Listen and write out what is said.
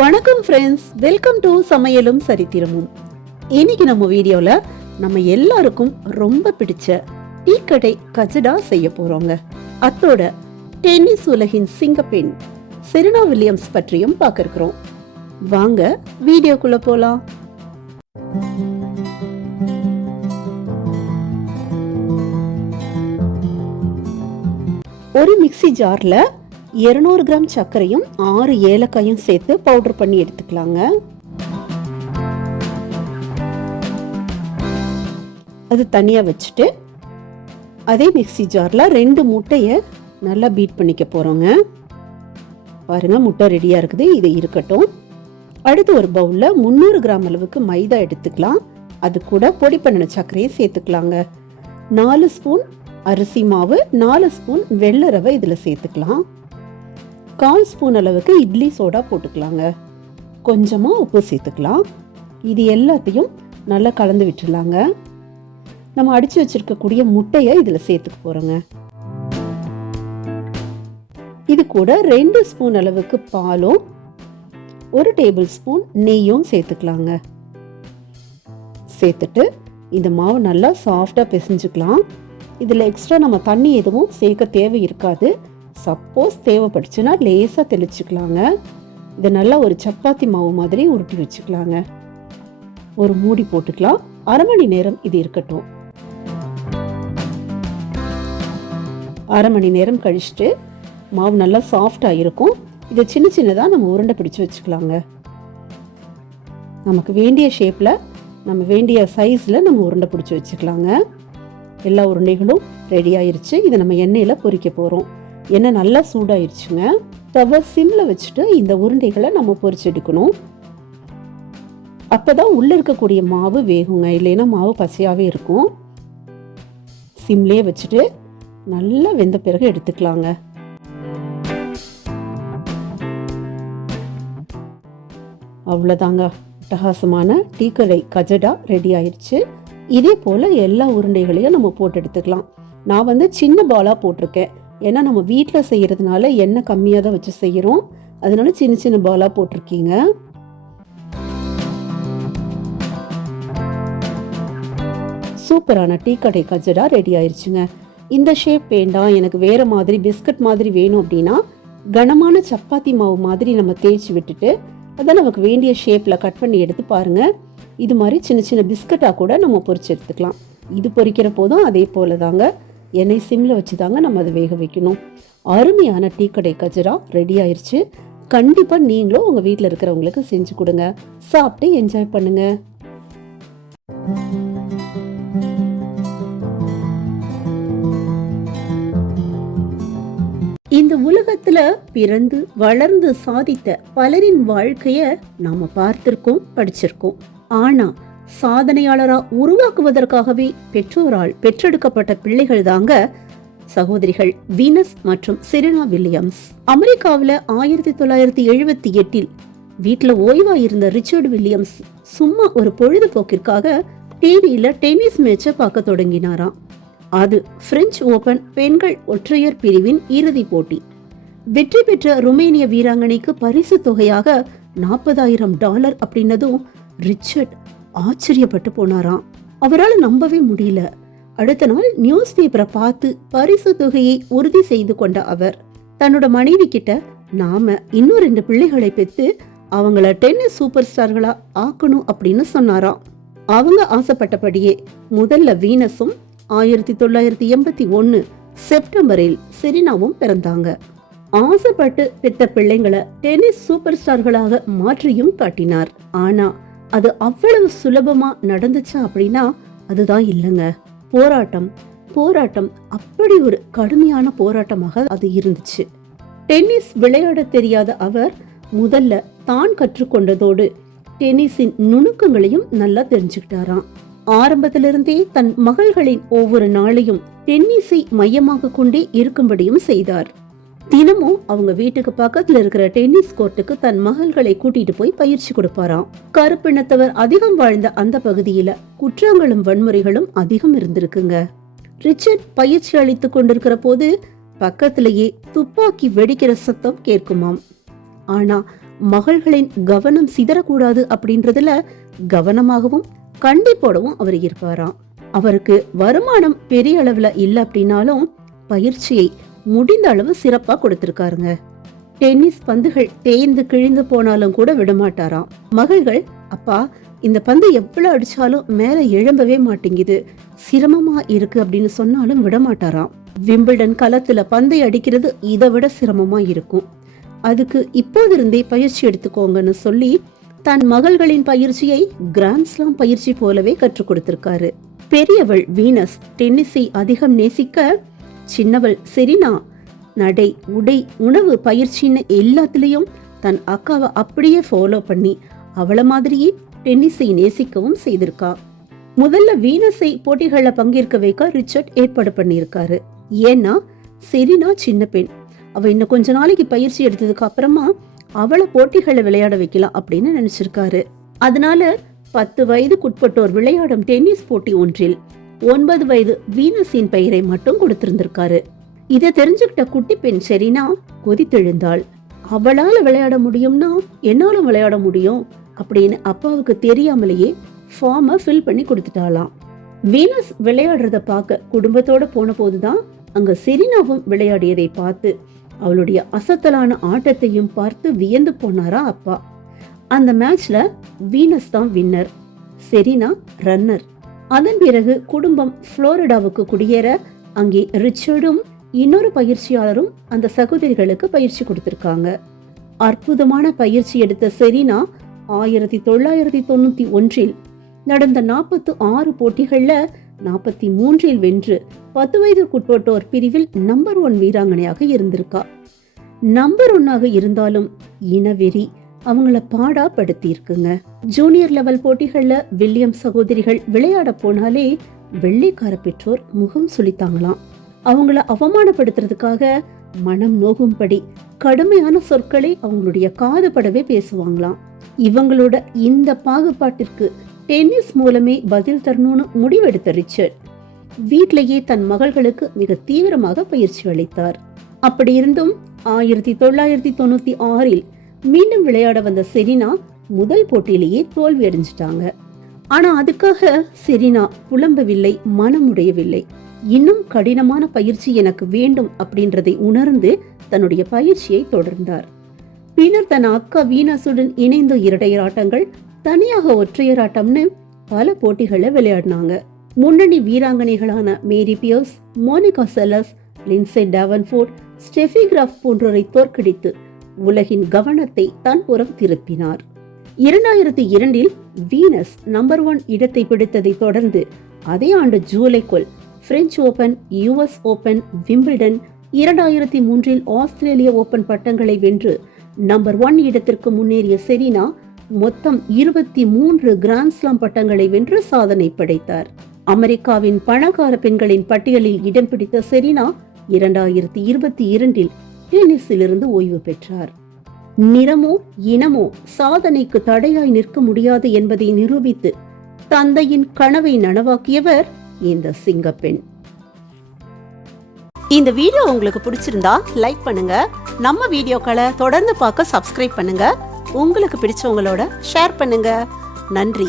வணக்கம் friends, welcome to சமையலும் சரித்திரமும். இன்னைக்கு நம்ம வீடியோல நம்ம எல்லாருக்கும் ரொம்ப பிடிச்ச டீ கடை கஜடா செய்ய போறோங்க. அத்தோட டென்னிஸ் உலகின் சிங்கப்பெண் செரீனா வில்லியம்ஸ் பற்றியும் பார்க்க இருக்கிறோம். வாங்க வீடியோக்குள்ள போலாம். ஒரு மிக்ஸி ஜார்ல 200 கிராம் சர்க்கரையும் 6 ஏலக்காயும் சேர்த்து பவுடர் பண்ணி எடுத்துக்கலாங்க. அது தனியா வச்சுட்டு அதே மிக்ஸி ஜார்ல 2 முட்டையை நல்லா பீட் பண்ணிக்க போறோங்க. பாருங்க, முட்டை ரெடியா இருக்குது. இது இருக்கட்டும். அடுத்து ஒரு பவுல்ல 300 கிராம் அளவுக்கு மைதா எடுத்துக்கலாம். அது கூட பொடி பண்ணின சர்க்கரையை சேர்த்துக்கலாங்க. 4 ஸ்பூன் அரிசி மாவு, 4 ஸ்பூன் வெள்ளை ரவை இதில் சேர்த்துக்கலாம். 1/4 ஸ்பூன் அளவுக்கு இட்லி சோடா போட்டுக்கலாங்க. கொஞ்சமாக உப்பு சேர்த்துக்கலாம். இது எல்லாத்தையும் நல்லா கலந்து விட்டுடலாங்க. நம்ம அடித்து வச்சிருக்கக்கூடிய முட்டையை இதில் சேர்த்துக்க போகிறோங்க. இது கூட 2 ஸ்பூன் அளவுக்கு பாலும் 1 டேபிள் ஸ்பூன் நெய்யும் சேர்த்துக்கலாங்க. சேர்த்துட்டு இந்த மாவு நல்லா சாஃப்டாக பிசைஞ்சுக்கலாம். இதில் எக்ஸ்ட்ரா நம்ம தண்ணி எதுவும் சேர்க்க தேவை இருக்காது. சப்போஸ் தேவைப்பட்டுச்சுன்னா லேசாக தெளிச்சுக்கலாங்க. இதை நல்லா ஒரு சப்பாத்தி மாவு மாதிரி உருட்டி வச்சுக்கலாங்க. ஒரு மூடி போட்டுக்கலாம். 1/2 மணி நேரம் இது இருக்கட்டும். 1/2 மணி நேரம் கழிச்சுட்டு மாவு நல்லா சாஃப்டாக இருக்கும். இதை சின்ன சின்னதாக நம்ம உருண்டை பிடிச்சு வச்சுக்கலாங்க. நமக்கு வேண்டிய ஷேப்பில், நம்ம வேண்டிய சைஸில் நம்ம உருண்டை பிடிச்சி வச்சுக்கலாங்க. எல்லா உருண்டைகளும் ரெடி ஆயிருச்சு. இதை நம்ம எண்ணெயில் பொரிக்க போகிறோம். எண்ணெய் நல்லா சூடாயிருச்சுங்க. தவ சிம்மில் வச்சுட்டு இந்த உருண்டைகளை நம்ம பொரிச்சு எடுக்கணும். அப்போதான் உள்ளே இருக்கக்கூடிய மாவு வேகுங்க. இல்லைன்னா மாவு பசையாகவே இருக்கும். சிம்லேயே வச்சுட்டு நல்லா வெந்த பிறகு எடுத்துக்கலாங்க. அவ்வளோதாங்க, அட்டகாசமான டீ கடை கஜடா ரெடி ஆயிடுச்சு. இதே போல் எல்லா உருண்டைகளையும் நம்ம போட்டு எடுத்துக்கலாம். நான் சின்ன பாலாக போட்டிருக்கேன். ஏன்னா நம்ம வீட்டில் செய்கிறதுனால எண்ணெய் கம்மியாக தான் வச்சு செய்கிறோம். அதனால சின்ன சின்ன பாலாக போட்டிருக்கீங்க. சூப்பரான டீ கடை கஜடா ரெடி ஆயிடுச்சுங்க. இந்த ஷேப் வேண்டாம், எனக்கு வேற மாதிரி பிஸ்கட் மாதிரி வேணும் அப்படின்னா கனமான சப்பாத்தி மாவு மாதிரி நம்ம தேய்ச்சி விட்டுட்டு அதை நமக்கு வேண்டிய ஷேப்பில் கட் பண்ணி எடுத்து பாருங்க. இது மாதிரி சின்ன சின்ன பிஸ்கட்டாக கூட நம்ம பொரிச்சு எடுத்துக்கலாம். இது பொரிக்கிற போதும் அதே போல தாங்க எண்ணெய் சிம்மில் வச்சு தாங்க நம்ம அதை வேக வைக்கணும். அருமையான டீ கடை கஜரா ரெடி ஆயிடுச்சு. கண்டிப்பாக நீங்களும் உங்கள் வீட்டில் இருக்கிறவங்களுக்கு செஞ்சு கொடுங்க. சாப்பிட்டு என்ஜாய் பண்ணுங்க. இந்த உலகத்துல பிறந்து வளர்ந்து சாதித்த பலரின் வாழ்க்கைய நாம பார்த்திருக்கோம், படிச்சிருக்கோம். ஆனா சாதனையாளரா உருவாக்குவதற்காகவே பெற்றோரால் பெற்றெடுக்கப்பட்ட பிள்ளைகள் தாங்க சகோதரிகள் வீனஸ் மற்றும் செரீனா வில்லியம்ஸ். அமெரிக்காவில் 1978 வீட்டுல ஓய்வா இருந்த ரிச்சர்ட் வில்லியம்ஸ் சும்மா ஒரு பொழுதுபோக்கிற்காக டிவியில டென்னிஸ் மேட்சை பார்க்க தொடங்கினாராம். அது பிரெஞ்சு ஓபன் பெண்கள் ஒற்றையர் பிரிவின் இறுதி போட்டி. வெற்றி பெற்ற ருமேனிய வீராங்கனைக்கு பரிசு தொகையாக $40,000 அப்படின்னதும் ரிச்சர்ட் ஆச்சரியப்பட்டு போனாராம். அவரால் நம்பவே முடியல. அடுத்த நாள் நியூஸ் பேப்பரை பார்த்து பரிசு தொகையை உறுதி செய்து கொண்ட அவர் தன்னோட மனைவி கிட்ட, நாம இன்னும் 2 பிள்ளைகளை பெற்று அவங்கள டென்னிஸ் சூப்பர் ஸ்டார்களா ஆக்கணும் அப்படின்னு சொன்னாராம். அவங்க ஆசைப்பட்டபடியே முதல்ல வீனஸும் 1981 செப்டம்பரில் செரீனாவும் பிறந்தாங்க. ஆசைப்பட்டு பெற்ற பிள்ளைங்களை டென்னிஸ் சூப்பர் ஸ்டார்களாக மாற்றியும் காட்டினார். ஆனா அது அவ்வளவு சுலபமா நடந்துச்சா அப்படின்னா அதுதான் இல்லைங்க. போராட்டம் போராட்டம் அப்படி ஒரு கடுமையான போராட்டமாக அது இருந்துச்சு. டென்னிஸ் விளையாட தெரியாத அவர் முதல்ல தான் கற்றுக்கொண்டதோடு டென்னிஸின் நுணுக்கங்களையும் நல்லா தெரிஞ்சுக்கிட்டாராம். ஆரம்பத்திலிருந்தே தன் மகள்களின் ஒவ்வொரு நாளையும் டென்னிஸை மையமாக கொண்டே இருக்கும்படியும் செய்தார். தினமும் அவங்க வீட்டுக்கு பக்கத்துல இருக்கிற டென்னிஸ் கோர்ட்டுக்கு தன் மகள்களை கூட்டிட்டு போய் பயிற்சி கொடுப்பாராம். கருப்பினத்தவர் அதிகம் வாழ்ந்த அந்த பகுதியில குற்றங்களும் வன்முறைகளும் அதிகம் இருந்திருக்குங்க. ரிச்சர்ட் பயிற்சி அளித்துக் கொண்டிருக்கிற போது பக்கத்திலேயே துப்பாக்கி வெடிக்கிற சத்தம் கேட்குமாம். ஆனா மகள்களின் கவனம் சிதறக்கூடாது அப்படின்றதுல கவனமாகவும் கண்டிப்போடவும் அவர் இருப்பாராம். அவருக்கு வருமானம் பெரிய அளவுல இல்ல அப்படின்னாலும் பயிற்சியை முடிந்த அளவு சிறப்பா கொடுத்திருக்காருங்க. டென்னிஸ் பந்துகள் தேய்ந்து கிழிந்து போனாலும் கூட விடமாட்டாராம். மகள்கள், அப்பா இந்த பந்து எவ்வளவு அடிச்சாலும் மேல எழும்பவே மாட்டேங்குது, சிரமமா இருக்கு அப்படின்னு சொன்னாலும் விடமாட்டாராம். விம்பிள்டன் களத்துல பந்தை அடிக்கிறது இதை விட சிரமமா இருக்கும், அதுக்கு இப்போதிருந்தே பயிற்சி எடுத்துக்கோங்கன்னு சொல்லி தன் மகள்களின் பயிற்சியை கிராண்ட்ஸ்லாம் பயிற்சி போலவே கற்றுக் கொடுத்திருக்காரு. பெரியவள் வீனஸ் டென்னிஸை அதிகம் நேசிக்க, சின்னவள் செரீனா நடை, உடை, உணவு, பயிற்சின்னு எல்லாத்திலையும் தன் அக்காவை அப்படியே ஃபாலோ பண்ணி அவள மாதிரியே டென்னிஸை நேசிக்கவும் செய்திருக்கா. முதல்ல வீனஸை போட்டிகள்ல பங்கேற்க வைக்க ரிச்சர்ட் ஏற்பாடு பண்ணியிருக்காரு. ஏன்னா செரீனா சின்ன பெண், அவ இன்னும் கொஞ்ச நாளைக்கு பயிற்சி எடுத்ததுக்கு அப்புறமா அவளை போட்டிகளை விளையாட வைக்கலாம் அப்படின்னு நினைச்சிருக்காரு. அதனால 10 வயதுக்குட்பட்டோர் விளையாடும் டென்னிஸ் போட்டி ஒன்றில் 9 வயது வீனஸின் பெயரை மட்டும் கொடுத்திருந்திருக்காரு. இதை தெரிஞ்சுக்கிட்ட குட்டி பெண் செரீனா கொதித்தெழுந்தாள். அவளால விளையாட முடியும்னா என்னாலும் விளையாட முடியும் அப்படின்னு அப்பாவுக்கு தெரியாமலேயே ஃபார்மை ஃபில் பண்ணி கொடுத்துட்டாளாம். வீனஸ் விளையாடுறத பார்க்க குடும்பத்தோட போன போதுதான் அங்க செரீனாவும் விளையாடியதை பார்த்து அவளுடைய அசத்தலான ஆட்டத்தையும் பார்த்து வியந்து போனாரா அப்பா. அந்த மேட்ச்ல வீனஸ் தான் வின்னர், செரீனா ரன்னர். அதன் பிறகு குடும்பம் புளோரிடாவுக்கு குடியேற அங்கே ரிச்சர்டும் இன்னொரு பயிற்சியாளரும் அந்த சகோதரிகளுக்கு பயிற்சி கொடுத்திருக்காங்க. அற்புதமான பயிற்சி எடுத்த செரீனா 1991 நடந்த 46 போட்டிகள்ல 43 வென்று 10 வயதுக்குட்பட்டோர் பிரிவில் நம்பர் 1 வீராங்கனையாக இருந்திருக்கா. நம்பர் 1 இருந்தாலும் இனவெறி அவங்கள பாடா படுத்தி இருக்குங்க. ஜூனியர் லெவல் போட்டிகள்ல வில்லியம் சகோதரிகள் விளையாட போனாலே வெள்ளைக்கார பெற்றோர் முகம் சுளித்தாங்களாம். அவங்கள அவமானப்படுத்துறதுக்காக மனம் நோகும்படி கடுமையான சொற்களை அவங்களுடைய காது படவே பேசுவாங்களாம். இவங்களோட இந்த பாகுபாட்டிற்கு டென்னிஸ் மூலமே பதில் தரணும்னு முடிவெடுத்த ரிச்சர்ட் வீட்டிலேயே தன் மகள்களுக்கு மிக தீவிரமாக பயிற்சி அளித்தார். அப்படி இருந்தும் 1996 மீண்டும் விளையாட வந்த செரீனா முதல் போட்டியிலேயே தோல்வி அடைஞ்சிட்டாங்க. ஆனா அதுக்காக செரீனா புலம்பவில்லை, மனமுடையவில்லை. இன்னும் கடினமான பயிற்சி எனக்கு வேண்டும் அப்படின்றதை உணர்ந்து தன்னுடைய பயிற்சியை தொடர்ந்தார். பின்னர் தன் அக்கா வீனஸுடன் இணைந்த இரட்டையராட்டங்கள், தனியாக ஒற்றையராட்டம்னு பல போட்டிகளை விளையாடினாங்க. முன்னணி வீராங்கனைகளான Mary Pierce, Monica Seles, Lindsay Davenport, Steffi Graf போன்றோரை தோற்கடித்து உலகின் கவனத்தை தன் புறம் திருப்பினார். 2002 வீனஸ் நம்பர் 1 இடத்தை பிடித்ததை தொடர்ந்து அதே ஆண்டு ஜூலைக்குள் French open, US open, Wimbledon, 2003 ஆஸ்திரேலிய ஓபன் பட்டங்களை வென்று நம்பர் 1 இடத்திற்கு முன்னேறிய செரீனா மொத்தம் 23 கிராண்ட்ஸ்லாம் பட்டங்களை வென்று சாதனை படைத்தார். அமெரிக்காவின் பணக்கார பெண்களின் பட்டியலில் இடம் பிடித்த செரீனா 2022 டென்னிஸிலிருந்து ஓய்வு பெற்றார். நிறமோ இனமோ சாதனைக்கு தடையாய் நிற்க முடியாது என்பதை நிரூபித்து தந்தையின் கனவை நனவாக்கியவர் இந்த சிங்கப்பெண். இந்த வீடியோ உங்களுக்கு பிடிச்சிருந்தா லைக் பண்ணுங்க, நம்ம வீடியோக்களை தொடர்ந்து பார்க்க சப்ஸ்கிரைப் பண்ணுங்க, உங்களுக்கு பிடிச்சவங்களோட ஷேர் பண்ணுங்க. நன்றி.